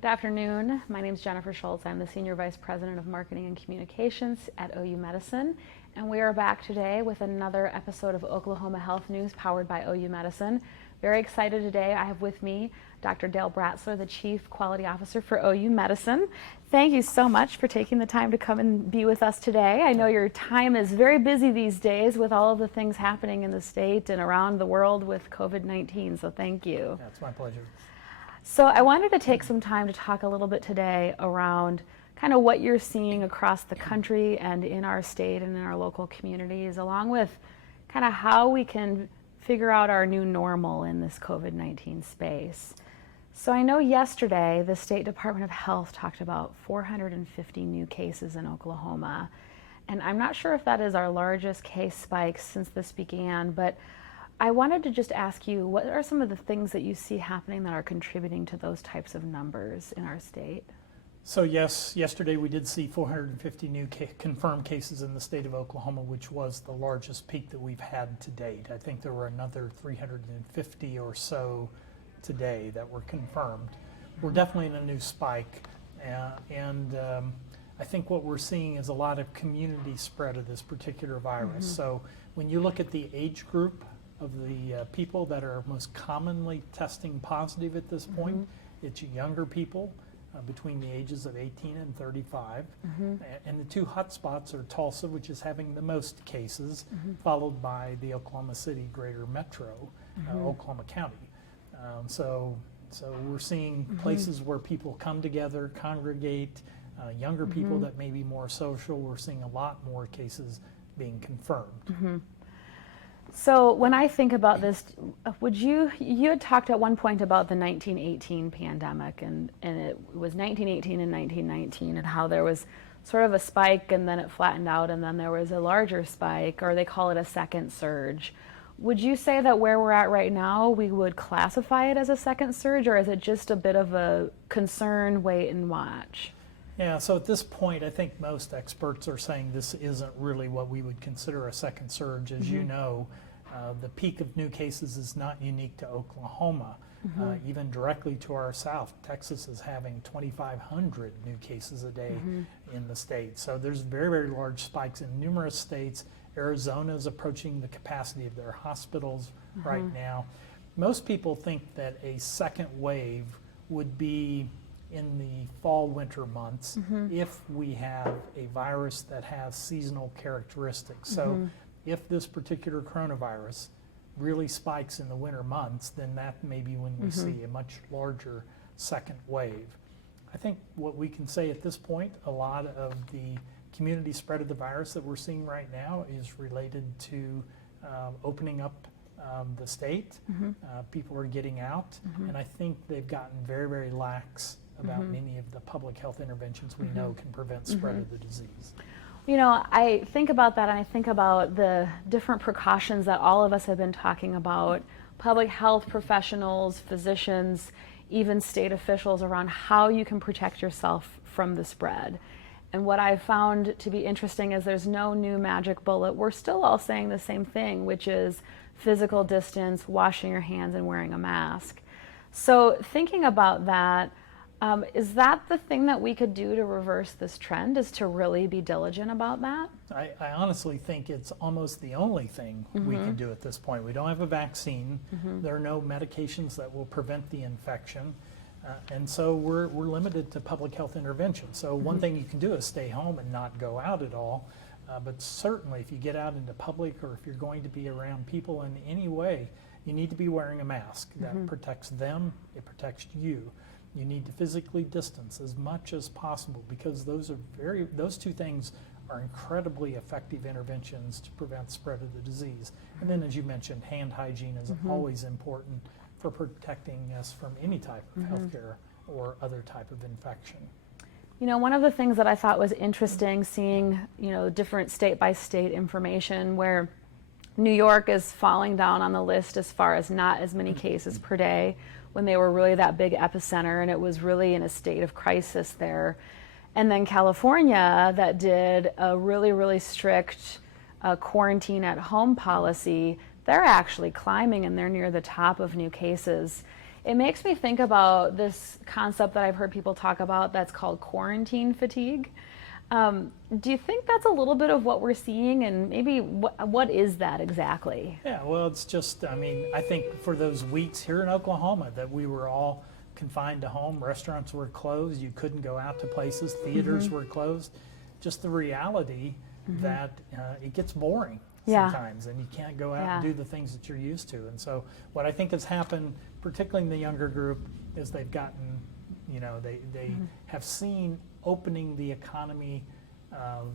Good afternoon. My name is Jennifer Schultz. I'm the Senior Vice President of Marketing and Communications at OU Medicine. And we are back today with another episode of Oklahoma Health News powered by OU Medicine. Very excited today. I have with me Dr. Dale Bratzler, the Chief Quality Officer for OU Medicine. Thank you so much for taking the time to come and be with us today. I know your time is very busy these days with all of the things happening in the state and around the world with COVID-19, so thank you. Yeah, it's my pleasure. So I wanted to take some time to talk a little bit today around kind of what you're seeing across the country and in our state and in our local communities, along with kind of how we can figure out our new normal in this COVID-19 space. So I know yesterday the State Department of Health talked about 450 new cases in Oklahoma. And I'm not sure if that is our largest case spike since this began, but I wanted to just ask you, what are some of the things that you see happening that are contributing to those types of numbers in our state? So yes, yesterday we did see 450 new confirmed cases in the state of Oklahoma, which was the largest peak that we've had to date. I think there were another 350 or so today that were confirmed. We're definitely in a new spike, and I think what we're seeing is a lot of community spread of this particular virus. So when you look at the age group of the people that are most commonly testing positive at this point, it's younger people between the ages of 18 and 35. And the two hotspots are Tulsa, which is having the most cases, followed by the Oklahoma City greater metro, Oklahoma County. So we're seeing places where people come together, congregate, younger people that may be more social. We're seeing a lot more cases being confirmed. So when I think about this, you had talked at one point about the 1918 pandemic, and it was 1918 and 1919, and how there was sort of a spike and then it flattened out and then there was a larger spike, or they call it a second surge. Would you say that where we're at right now, we would classify it as a second surge, or is it just a bit of a concern, wait and watch? Yeah, so at this point, I think most experts are saying this isn't really what we would consider a second surge. As you know, the peak of new cases is not unique to Oklahoma. Even directly to our south, Texas is having 2,500 new cases a day in the state. So there's very, very large spikes in numerous states. Arizona is approaching the capacity of their hospitals right now. Most people think that a second wave would be in the fall-winter months if we have a virus that has seasonal characteristics. So if this particular coronavirus really spikes in the winter months, then that may be when we see a much larger second wave. I think what we can say at this point, a lot of the community spread of the virus that we're seeing right now is related to opening up the state. People are getting out, and I think they've gotten very, very lax about many of the public health interventions we know can prevent spread of the disease. You know, I think about that, and I think about the different precautions that all of us have been talking about, public health professionals, physicians, even state officials, around how you can protect yourself from the spread. And what I've found to be interesting is there's no new magic bullet. We're still all saying the same thing, which is physical distance, washing your hands, and wearing a mask. So thinking about that, is that the thing that we could do to reverse this trend, is to really be diligent about that? I honestly think it's almost the only thing we can do at this point. We don't have a vaccine. There are no medications that will prevent the infection. And so we're limited to public health intervention. So one thing you can do is stay home and not go out at all. But certainly if you get out into public, or if you're going to be around people in any way, you need to be wearing a mask. That protects them, it protects you. You need to physically distance as much as possible, because those two things are incredibly effective interventions to prevent spread of the disease. And then, as you mentioned, hand hygiene is always important for protecting us from any type of healthcare or other type of infection. You know, one of the things that I thought was interesting, seeing, you know, different state by state information, where New York is falling down on the list as far as not as many cases per day, when they were really that big epicenter, and it was really in a state of crisis there. And then California, that did a really, really strict quarantine at home policy, they're actually climbing, and they're near the top of new cases. it makes me think about this concept that I've heard people talk about that's called quarantine fatigue. Do you think that's a little bit of what we're seeing, and maybe what is that exactly? Yeah, well, it's just, I mean, I think for those weeks here in Oklahoma that we were all confined to home, restaurants were closed, you couldn't go out to places, theaters were closed, just the reality that it gets boring sometimes, and you can't go out and do the things that you're used to. And so what I think has happened, particularly in the younger group, is they've gotten, you know, they have seen opening the economy,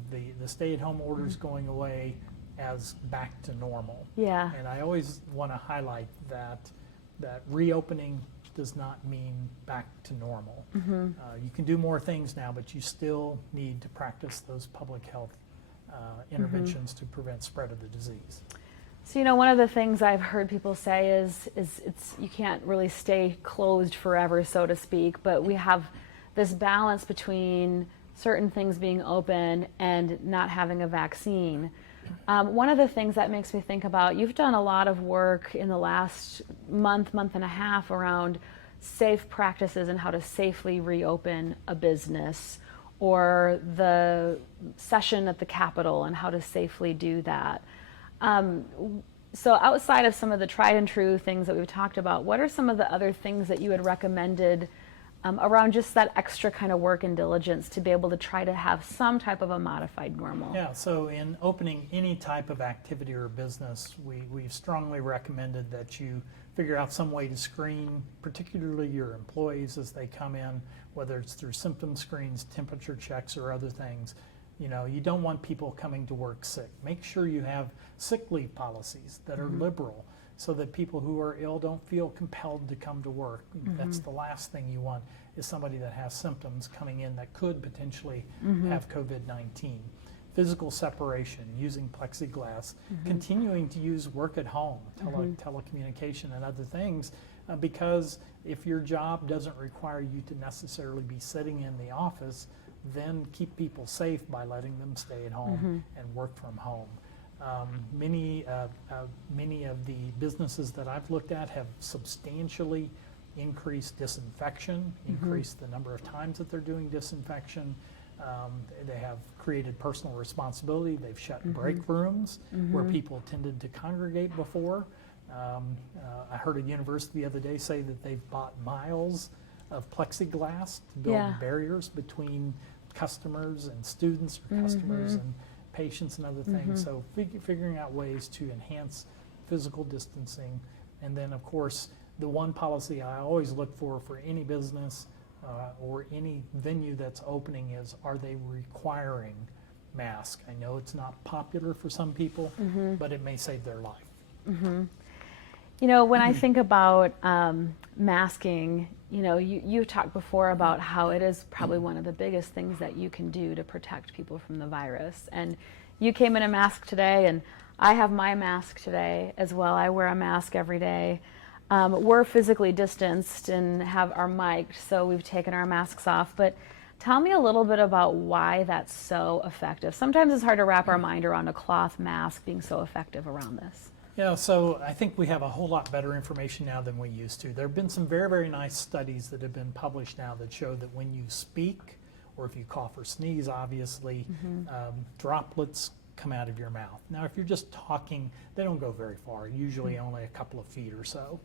the stay-at-home orders going away as back to normal. Yeah. And I always want to highlight that reopening does not mean back to normal. You can do more things now, but you still need to practice those public health interventions to prevent spread of the disease. So, you know, one of the things I've heard people say is it's you can't really stay closed forever, so to speak, but we have this balance between certain things being open and not having a vaccine. One of the things that makes me think about, you've done a lot of work in the last month and a half around safe practices and how to safely reopen a business, or the session at the Capitol and how to safely do that. So outside of some of the tried and true things that we've talked about, what are some of the other things that you had recommended around just that extra kind of work and diligence to be able to try to have some type of a modified normal? Yeah, so in opening any type of activity or business, we've strongly recommended that you figure out some way to screen, particularly your employees as they come in, whether it's through symptom screens, temperature checks, or other things. You know, you don't want people coming to work sick. Make sure you have sick leave policies that are liberal, so that people who are ill don't feel compelled to come to work. That's the last thing you want, is somebody that has symptoms coming in that could potentially have COVID-19. Physical separation, using plexiglass, continuing to use work at home, telecommunication and other things, because if your job doesn't require you to necessarily be sitting in the office, then keep people safe by letting them stay at home and work from home. Many of the businesses that I've looked at have substantially increased disinfection, increased the number of times that they're doing disinfection. They have created personal responsibility. They've shut break rooms where people tended to congregate before. I heard a university the other day say that they've bought miles of plexiglass to build barriers between customers and students, or customers and patients and other things. So figuring out ways to enhance physical distancing. And then, of course, the one policy I always look for any business or any venue that's opening is, are they requiring masks? I know it's not popular for some people, but it may save their life. You know, when I think about masking, you know, you talked before about how it is probably one of the biggest things that you can do to protect people from the virus. And you came in a mask today, and I have my mask today as well. I wear a mask every day. We're physically distanced and have our mic, so we've taken our masks off. But tell me a little bit about why that's so effective. Sometimes it's hard to wrap our mind around a cloth mask being so effective around this. Yeah, so I think we have a whole lot better information now than we used to. There have been some very, very nice studies that have been published now that show that when you speak, or if you cough or sneeze, obviously, droplets come out of your mouth. Now, if you're just talking, they don't go very far, usually only a couple of feet or so.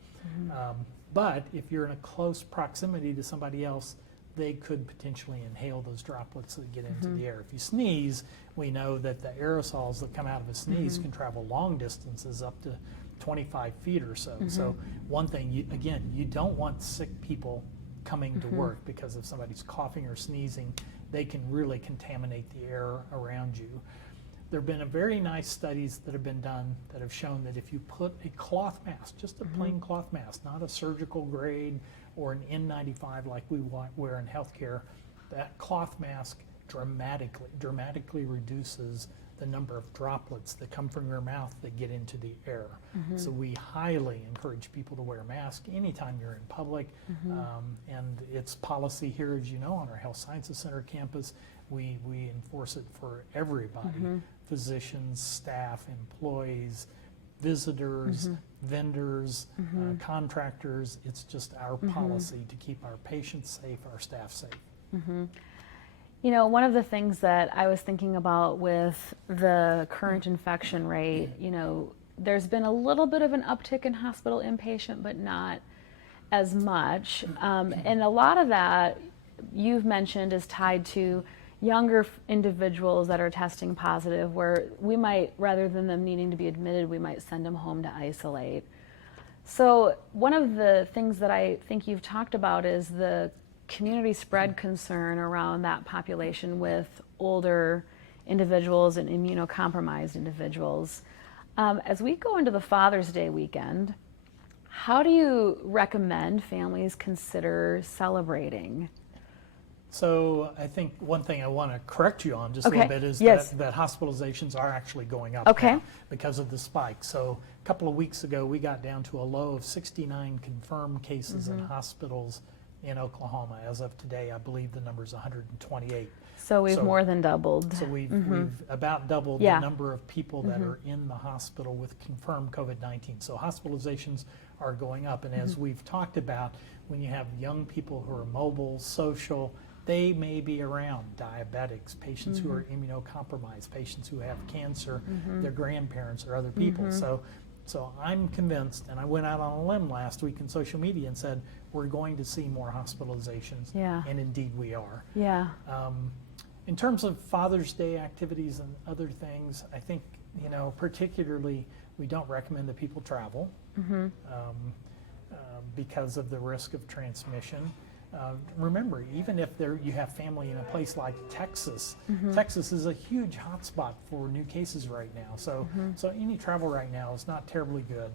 But if you're in a close proximity to somebody else, they could potentially inhale those droplets that get into the air. If you sneeze, we know that the aerosols that come out of a sneeze can travel long distances, up to 25 feet or so. So one thing, you don't want sick people coming to work, because if somebody's coughing or sneezing, they can really contaminate the air around you. There have been very nice studies that have been done that have shown that if you put a cloth mask, just a plain cloth mask, not a surgical grade or an N95 like we wear in healthcare, that cloth mask dramatically reduces the number of droplets that come from your mouth that get into the air. So we highly encourage people to wear a mask anytime you're in public. And it's policy here, as you know, on our Health Sciences Center campus. We enforce it for everybody, physicians, staff, employees, visitors, vendors, contractors. It's just our policy to keep our patients safe, our staff safe. You know, one of the things that I was thinking about with the current infection rate, you know, there's been a little bit of an uptick in hospital inpatient, but not as much. And a lot of that you've mentioned is tied to younger individuals that are testing positive, where we might, rather than them needing to be admitted, we might send them home to isolate. So one of the things that I think you've talked about is the community spread concern around that population with older individuals and immunocompromised individuals. As we go into the Father's Day weekend, how do you recommend families consider celebrating? So I think one thing I want to correct you on just a Okay. little bit is Yes. that hospitalizations are actually going up Okay. now because of the spike. So a couple of weeks ago, we got down to a low of 69 confirmed cases in hospitals in Oklahoma. As of today, I believe the number is 128. So we've So- more than doubled. So we've about doubled Yeah. the number of people that are in the hospital with confirmed COVID-19. So hospitalizations are going up. And as we've talked about, when you have young people who are mobile, social, they may be around diabetics, patients who are immunocompromised, patients who have cancer, their grandparents or other people. So I'm convinced, and I went out on a limb last week in social media and said, we're going to see more hospitalizations. Yeah. And indeed we are. Yeah. In terms of Father's Day activities and other things, I think, you know, particularly we don't recommend that people travel because of the risk of transmission. Remember, even if you have family in a place like Texas, Texas is a huge hotspot for new cases right now. So any travel right now is not terribly good.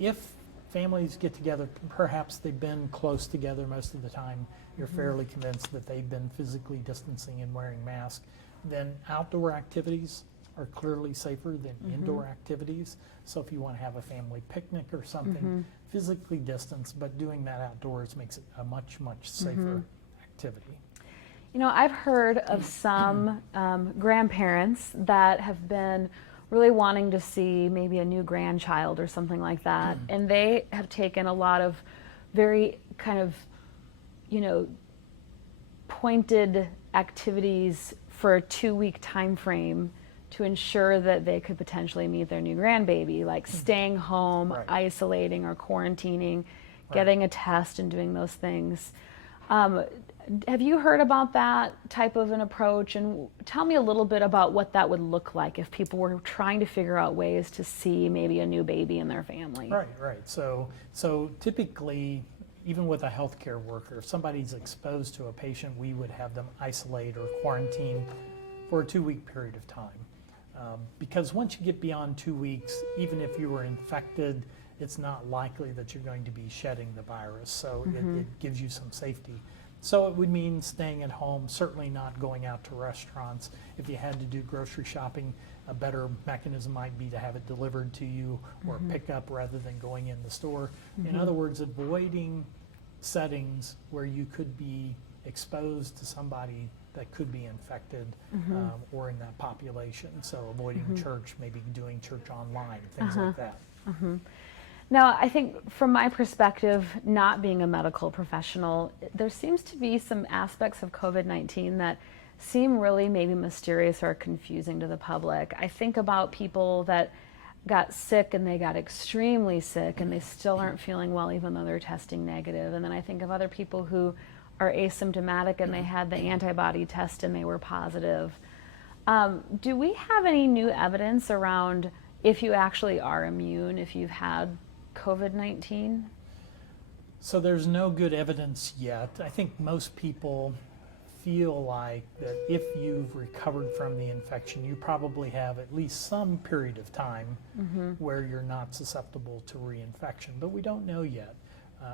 If families get together, perhaps they've been close together most of the time, you're fairly convinced that they've been physically distancing and wearing masks, then outdoor activities are clearly safer than indoor activities. So if you want to have a family picnic or something, physically distanced, but doing that outdoors makes it a much safer activity. You know, I've heard of some grandparents that have been really wanting to see maybe a new grandchild or something like that, and they have taken a lot of very kind of, you know, pointed activities for a 2-week time frame to ensure that they could potentially meet their new grandbaby, like staying home, Right. isolating or quarantining, getting a test and doing those things. Have you heard about that type of an approach? And tell me a little bit about what that would look like if people were trying to figure out ways to see maybe a new baby in their family. Right. So typically, even with a healthcare worker, if somebody's exposed to a patient, we would have them isolate or quarantine for a 2-week period of time. Because once you get beyond 2 weeks, even if you were infected, it's not likely that you're going to be shedding the virus. So it gives you some safety. So it would mean staying at home, certainly not going out to restaurants. If you had to do grocery shopping, a better mechanism might be to have it delivered to you or pick up rather than going in the store. In other words, avoiding settings where you could be exposed to somebody that could be infected or in that population. So avoiding church, maybe doing church online, things like that. Now, I think from my perspective, not being a medical professional, there seems to be some aspects of COVID-19 that seem really maybe mysterious or confusing to the public. I think about people that got sick and they got extremely sick and they still aren't feeling well even though they're testing negative. And then I think of other people who are asymptomatic and they had the antibody test and they were positive. Do we have any new evidence around if you actually are immune, if you've had COVID-19? So there's no good evidence yet. I think most people feel like that if you've recovered from the infection, you probably have at least some period of time where you're not susceptible to reinfection, but we don't know yet.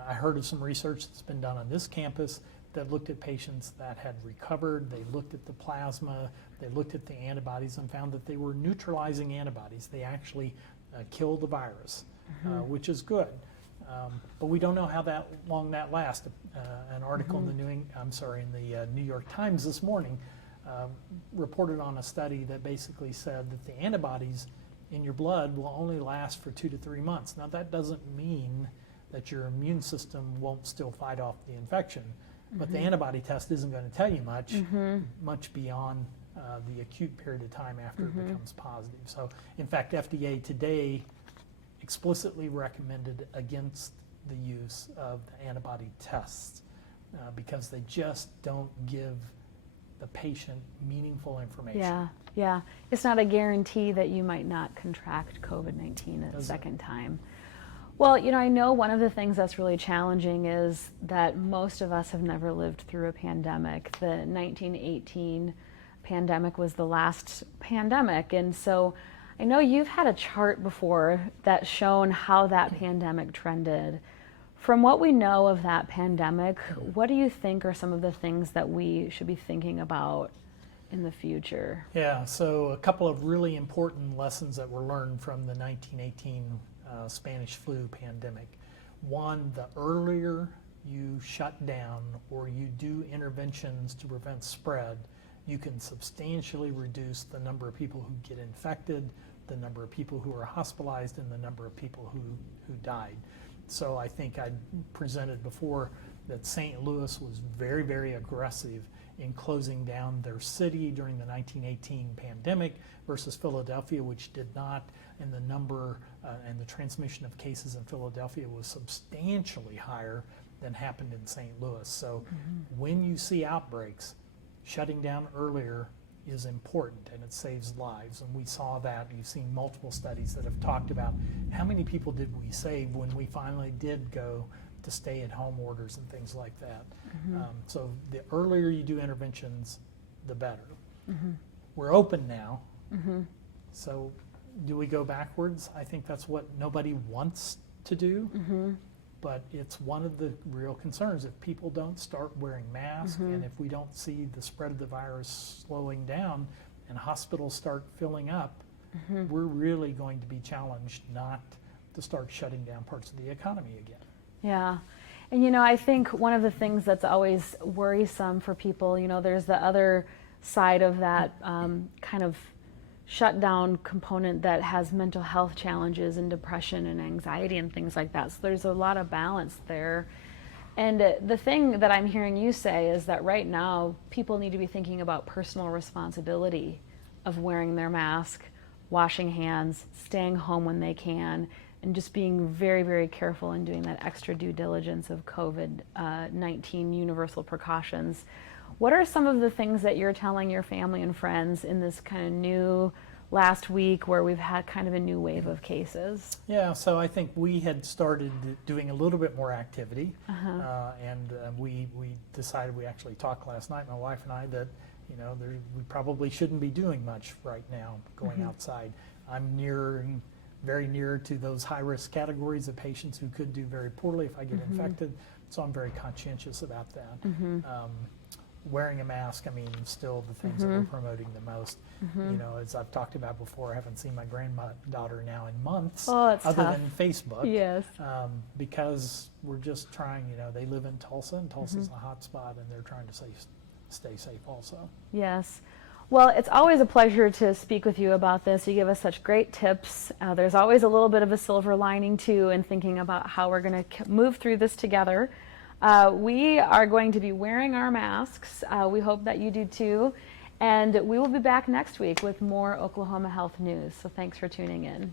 I heard of some research that's been done on this campus that looked at patients that had recovered. They looked at the plasma, they looked at the antibodies and found that they were neutralizing antibodies. They actually killed the virus, which is good. But we don't know how long that lasts. An article in the New York Times this morning reported on a study that basically said that the antibodies in your blood will only last for 2 to 3 months. Now, that doesn't mean that your immune system won't still fight off the infection, but the antibody test isn't going to tell you much beyond the acute period of time after it becomes positive. So, in fact, FDA today explicitly recommended against the use of the antibody tests because they just don't give the patient meaningful information. Yeah. It's not a guarantee that you might not contract COVID-19 a second time. Well, I know one of the things that's really challenging is that most of us have never lived through a pandemic. The 1918 pandemic was the last pandemic, and so I know you've had a chart before that's shown how that pandemic trended. From what we know of that pandemic, what do you think are some of the things that we should be thinking about in the future? Yeah, so a couple of really important lessons that were learned from the 1918 Spanish flu pandemic. One, the earlier you shut down or you do interventions to prevent spread, you can substantially reduce the number of people who get infected, the number of people who are hospitalized, and the number of people who died. So I think I presented before that St. Louis was very, very aggressive in closing down their city during the 1918 pandemic versus Philadelphia, which did not, and the number and the transmission of cases in Philadelphia was substantially higher than happened in St. Louis. So when you see outbreaks, shutting down earlier is important and it saves lives, and we saw that. You've seen multiple studies that have talked about how many people did we save when we finally did go to stay-at-home orders and things like that. So the earlier you do interventions, the better. We're open now, so do we go backwards? I think that's what nobody wants to do, but it's one of the real concerns. If people don't start wearing masks and if we don't see the spread of the virus slowing down and hospitals start filling up, we're really going to be challenged not to start shutting down parts of the economy again. Yeah. And I think one of the things that's always worrisome for people, there's the other side of that kind of shutdown component that has mental health challenges and depression and anxiety and things like that. So there's a lot of balance there. And the thing that I'm hearing you say is that right now people need to be thinking about personal responsibility of wearing their mask, washing hands, staying home when they can, and just being very, very careful and doing that extra due diligence of COVID-19 universal precautions. What are some of the things that you're telling your family and friends in this kind of new last week where we've had kind of a new wave of cases? Yeah, so I think we had started doing a little bit more activity, and we decided, we actually talked last night, my wife and I, that we probably shouldn't be doing much right now going outside. I'm very near to those high-risk categories of patients who could do very poorly if I get infected, so I'm very conscientious about that. Wearing a mask, still the things that we're promoting the most. As I've talked about before, I haven't seen my granddaughter now in months, other than Facebook. Yes. Because we're just trying, they live in Tulsa, and Tulsa's a hot spot, and they're trying to stay safe also. Yes. Well, it's always a pleasure to speak with you about this. You give us such great tips. There's always a little bit of a silver lining, too, in thinking about how we're going to move through this together. We are going to be wearing our masks. We hope that you do, too. And we will be back next week with more Oklahoma health news. So thanks for tuning in.